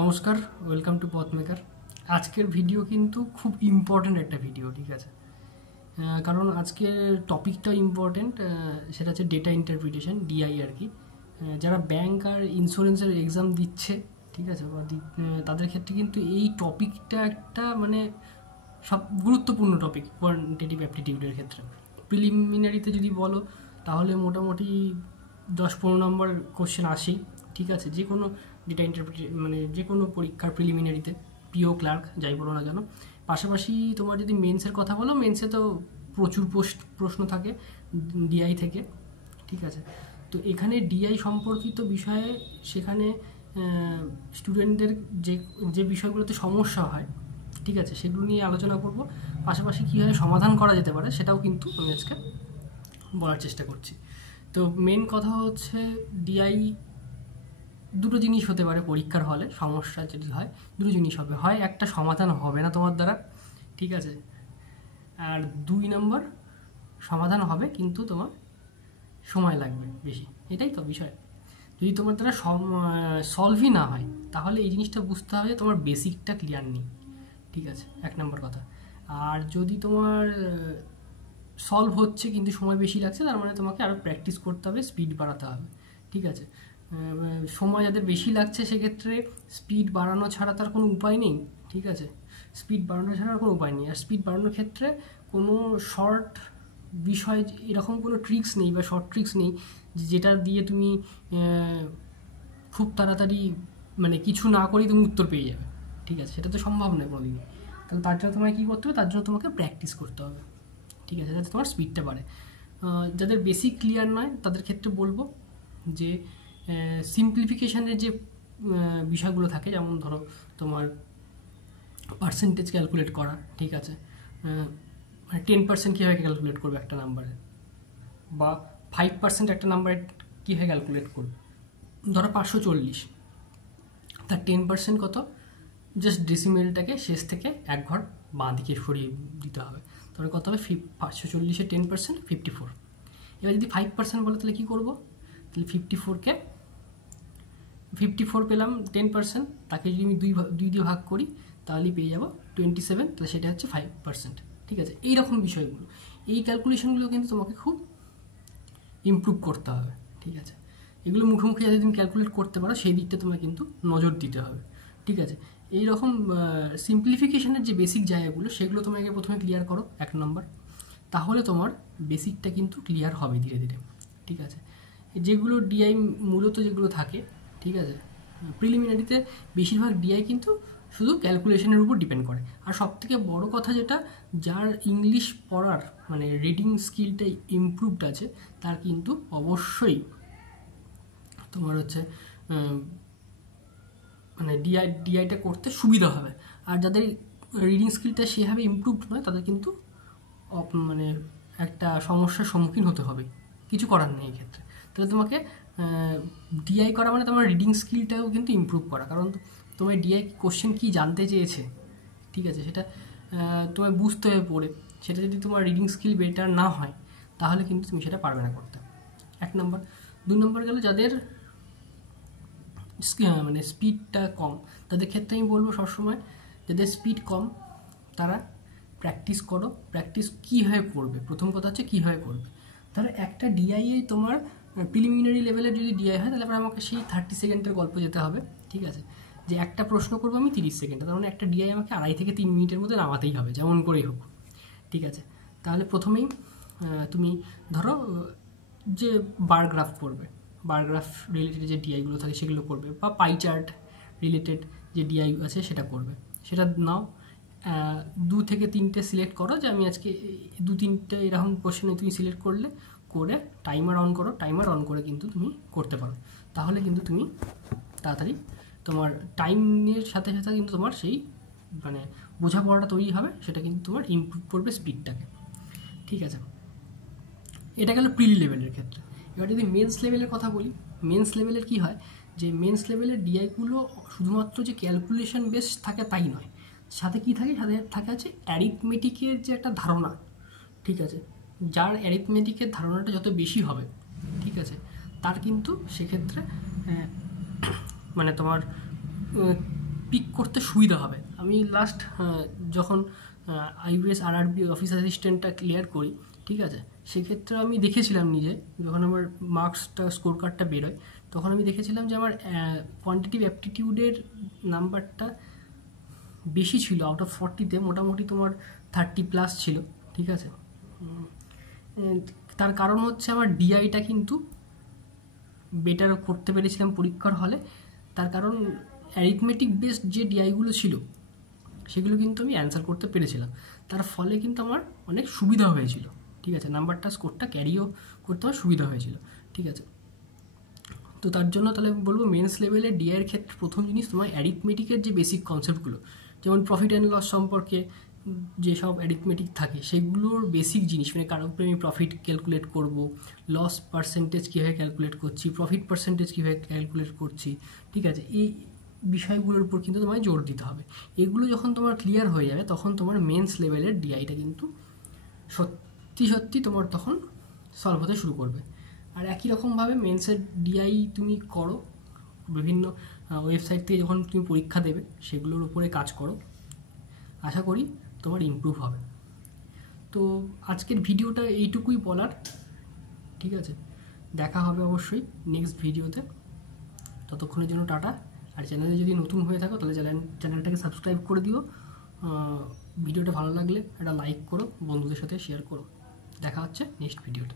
নমস্কার, welcome to পথ maker. আজকের ভিডিও কিন্তু খুব ইম্পর্ট্যান্ট একটা ভিডিও, ঠিক আছে? কারণ আজকের টপিকটা ইম্পর্ট্যান্ট, সেটা হচ্ছে ডেটা ইন্টারপ্রিটেশন, ডিআই আর কি। যারা ব্যাংক আর ইন্স্যুরেন্সের এক্সাম দিচ্ছে, ঠিক আছে, বা তাদের ক্ষেত্রে কিন্তু এই টপিকটা একটা মানে সব গুরুত্বপূর্ণ টপিক কোয়ান্টিটেটিভ অ্যাপটিটিউডের ক্ষেত্রে। প্রিলিমিনারিতে যদি বলো তাহলে মোটামুটি 10-15 নম্বর কোশ্চেন আসেই, ঠিক আছে, যে কোনো ডেটা ইন্টারপ্রিটেশন মানে যে কোনো পরীক্ষার প্রিলিমিনারিতে, পিও ক্লার্ক যাই বলো না কেন। পাশাপাশি তোমার যদি মেন্সের কথা বলো, মেন্সে তো প্রচুর প্রশ্ন থাকে ডিআই থেকে, ঠিক আছে। তো এখানে ডিআই সম্পর্কিত বিষয়ে সেখানে স্টুডেন্টদের যে যে বিষয়গুলোতে সমস্যা হয়, ঠিক আছে, সেগুলো নিয়ে আলোচনা করব। পাশাপাশি কীভাবে সমাধান করা যেতে পারে সেটাও কিন্তু আমি আজকে বলার চেষ্টা করছি। তো মেন কথা হচ্ছে ডিআই দুটো জিনিস হতে পারে পরীক্ষার হলে। সমস্যা যদি হয় দুটো জিনিস হবে, হয় একটা সমাধান হবে না তোমার দ্বারা, ঠিক আছে, আর 2 নম্বর সমাধান হবে কিন্তু তোমার সময় লাগবে বেশি। এটাই তো বিষয়। যদি তোমার দ্বারা সলভই না হয় তাহলে এই জিনিসটা বুঝতে হবে তোমার বেসিকটা ক্লিয়ার নেই, ঠিক আছে, 1 নম্বর কথা। আর যদি তোমার সলভ হচ্ছে কিন্তু সময় বেশি লাগছে, তার মানে তোমাকে আরও প্র্যাকটিস করতে হবে, স্পিড বাড়াতে হবে, ঠিক আছে। সময় যাদের বেশি লাগছে সেক্ষেত্রে স্পিড বাড়ানো ছাড়া তার কোনো উপায় নেই, ঠিক আছে। স্পিড বাড়ানো ছাড়া আর কোনো উপায় নেই। আর স্পিড বাড়ানোর ক্ষেত্রে কোনো শর্ট বিষয় এরকম কোনো ট্রিক্স নেই বা শর্ট ট্রিক্স নেই যেটা দিয়ে তুমি খুব তাড়াতাড়ি মানে কিছু না করেই তুমি উত্তর পেয়ে যাবে, ঠিক আছে, সেটা তো সম্ভব নয় কোনোদিনই। তাহলে তার জন্য তোমাকে কী করতে হবে? তার জন্য তোমাকে প্র্যাকটিস করতে হবে, ঠিক আছে, যাতে তোমার স্পিডটা বাড়ে। যাদের বেসিক ক্লিয়ার নয় তাদের ক্ষেত্রে বলবো যে সিম্পলিফিকেশানের যে বিষয়গুলো থাকে, যেমন ধরো তোমার পার্সেন্টেজ ক্যালকুলেট করা, ঠিক আছে, 10% কীভাবে ক্যালকুলেট করবে একটা নাম্বারে, বা 5% একটা নাম্বারে কীভাবে ক্যালকুলেট করবে। ধরো 540, তার 10% কত? জাস্ট ডেসিমেলটাকে শেষ থেকে এক ঘর বাঁ দিকে সরিয়ে দিতে হবে। তাহলে কত হবে? 540-এর 10% 54। এবার যদি 5% বলে তাহলে কী করবো? তাহলে 54 পেলাম 10%, তাকে যদি আমি দুই দিয়ে ভাগ করি তাহলেই পেয়ে যাবো 27, তাহলে সেটা হচ্ছে 5%, ঠিক আছে। এইরকম বিষয়গুলো, এই ক্যালকুলেশনগুলো কিন্তু তোমাকে খুব ইমপ্রুভ করতে হবে, ঠিক আছে। এগুলো মুখোমুখি যাতে তুমি ক্যালকুলেট করতে পারো সেই দিকটা তোমার কিন্তু নজর দিতে হবে, ঠিক আছে। এইরকম সিম্পলিফিকেশনের যে বেসিক জায়গাগুলো সেগুলো তোমাকে প্রথমে ক্লিয়ার করো, 1 নম্বর। তাহলে তোমার বেসিকটা কিন্তু ক্লিয়ার হবে ধীরে ধীরে, ঠিক আছে। যেগুলো ডিআই মূলত যেগুলো থাকে, ঠিক আছে, প্রিলিমিনারিতে বেশিরভাগ ডিআই কিন্তু শুধু ক্যালকুলেশনের উপর ডিপেন্ড করে। আর সবথেকে বড় কথা যেটা, যার ইংলিশ পড়ার মানে রিডিং স্কিলটা ইমপ্রুভড আছে তার কিন্তু অবশ্যই তোমার হচ্ছে মানে ডিআইটা করতে সুবিধা হবে। আর যাদের রিডিং স্কিলটা সেভাবে ইমপ্রুভড নয় তাদের কিন্তু মানে একটা সমস্যার সম্মুখীন হতে হবে, কিছু করার নেই এক্ষেত্রে। তাহলে তোমাকে ডিআই করা মানে তোমার রিডিং স্কিলটাও কিন্তু ইমপ্রুভ করা, কারণ তোমার ডিআই কোশ্চেন কী জানতে চেয়েছে, ঠিক আছে, সেটা তোমায় বুঝতে হবে পড়ে। সেটা যদি তোমার রিডিং স্কিল বেটার না হয় তাহলে কিন্তু তুমি সেটা পারবে না করতে, 1 নম্বর। 2 নম্বর গেল যাদের মানে স্পিডটা কম, তাদের ক্ষেত্রে আমি বলবো সবসময় যাদের স্পিড কম তারা প্র্যাকটিস করো। প্র্যাকটিস কীভাবে করবে? প্রথম কথা হচ্ছে কীভাবে করবে। তাহলে একটা ডিআইএ তোমার প্রিলিমিনারি লেভেলের যদি ডিআই হয় তাহলে পরে আমাকে সেই 30 সেকেন্ডের গল্প যেতে হবে, ঠিক আছে, যে একটা প্রশ্ন করবো আমি 30 সেকেন্ডে, তার মানে একটা ডিআই আমাকে 2.5 থেকে 3 মিনিটের মধ্যে নামাতেই হবে যেমন করেই হোক, ঠিক আছে। তাহলে প্রথমেই তুমি ধরো যে বার গ্রাফ করবে, বার গ্রাফ রিলেটেড যে ডিআইগুলো থাকে সেগুলো করবে, বা পাই চার্ট রিলেটেড যে ডিআই আছে সেটা করবে। সেটা নাও 2 থেকে 3টে সিলেক্ট করো, যে আমি আজকে 2-3টে এরকম কোশ্চেনে তুমি সিলেক্ট করে টাইমার অন করো। টাইমার অন করে কিন্তু তুমি করতে পারো, তাহলে কিন্তু তুমি তাড়াতাড়ি তোমার টাইমের সাথে সাথে কিন্তু তোমার সেই মানে বোঝাপড়াটা তৈরি হবে, সেটা কিন্তু তোমার ইমপ্রুভ করবে স্পিডটাকে, ঠিক আছে। এটা গেল প্রিলি লেভেলের ক্ষেত্রে। এবার যদি মেন্স লেভেলের কথা বলি, মেন্স লেভেলের কী হয়, যে মেন্স লেভেলের ডিআইগুলো শুধুমাত্র যে ক্যালকুলেশন বেস থাকে তাই নয়, সাথে কী থাকে, সাথে থাকে আছে অ্যারিথমেটিকের যে একটা ধারণা, ঠিক আছে। যার অ্যারিথমেটিকের ধারণাটা যত বেশি হবে, ঠিক আছে, তার কিন্তু সেক্ষেত্রে মানে তোমার পিক করতে সুবিধা হবে। আমি লাস্ট যখন আইবিএস আরআরবি অফিস অ্যাসিস্ট্যান্টটা ক্লিয়ার করি, ঠিক আছে, সেক্ষেত্রে আমি দেখেছিলাম নিজে, যখন আমার মার্কসটা স্কোর কার্ডটা বেরোয় তখন আমি দেখেছিলাম যে আমার কোয়ান্টিটিভ অ্যাপটিটিউডের নাম্বারটা বেশি ছিল। আউট অফ 40-তে মোটামুটি তোমার 30+ ছিল, ঠিক আছে। তার কারণ হচ্ছে আমার ডিআইটা কিন্তু বেটার করতে পেরেছিলাম পরীক্ষার হলে। তার কারণ অ্যারিথমেটিক বেসড যে ডিআইগুলো ছিল সেগুলো কিন্তু আমি অ্যান্সার করতে পেরেছিলাম, তার ফলে কিন্তু আমার অনেক সুবিধা হয়েছিল, ঠিক আছে, নাম্বারটা স্কোরটা ক্যারিও করতে আমার সুবিধা হয়েছিল, ঠিক আছে। তো তার জন্য তাহলে আমি বলবো মেন্স লেভেলে ডিআইয়ের ক্ষেত্রে প্রথম জিনিস তোমার অ্যারিথমেটিকের যে বেসিক কনসেপ্টগুলো, যেমন প্রফিট অ্যান্ড লস সম্পর্কে যেসব অ্যারিথমেটিক থাকে সেগুলোর বেসিক জিনিস, মানে কারোর উপরে আমি প্রফিট ক্যালকুলেট করব, লস পার্সেন্টেজ কীভাবে ক্যালকুলেট করছি, প্রফিট পার্সেন্টেজ কীভাবে ক্যালকুলেট করছি, ঠিক আছে, এই বিষয়গুলোর উপর কিন্তু তোমায় জোর দিতে হবে। এগুলো যখন তোমার ক্লিয়ার হয়ে যাবে তখন তোমার মেন্স লেভেলের ডিআইটা কিন্তু সত্যি সত্যি তোমার তখন সলভ হতে শুরু করবে। আর একই রকমভাবে মেন্সের ডিআই তুমি করো, বিভিন্ন ওয়েবসাইট থেকে যখন তুমি পরীক্ষা দেবে সেগুলোর উপরে কাজ করো, আশা করি তোমার ইমপ্রুভ হবে। তো আজকের ভিডিওটা এইটুকুই বলার, ঠিক আছে, দেখা হবে অবশ্যই নেক্সট ভিডিওতে। ততক্ষণের জন্য টাটা। আর চ্যানেলে যদি নতুন হয়ে থাকো তাহলে চ্যানেলটাকে সাবস্ক্রাইব করে দিও। ভিডিওটা ভালো লাগলে একটা লাইক করো, বন্ধুদের সাথে শেয়ার করো। দেখা হচ্ছে নেক্সট ভিডিওতে।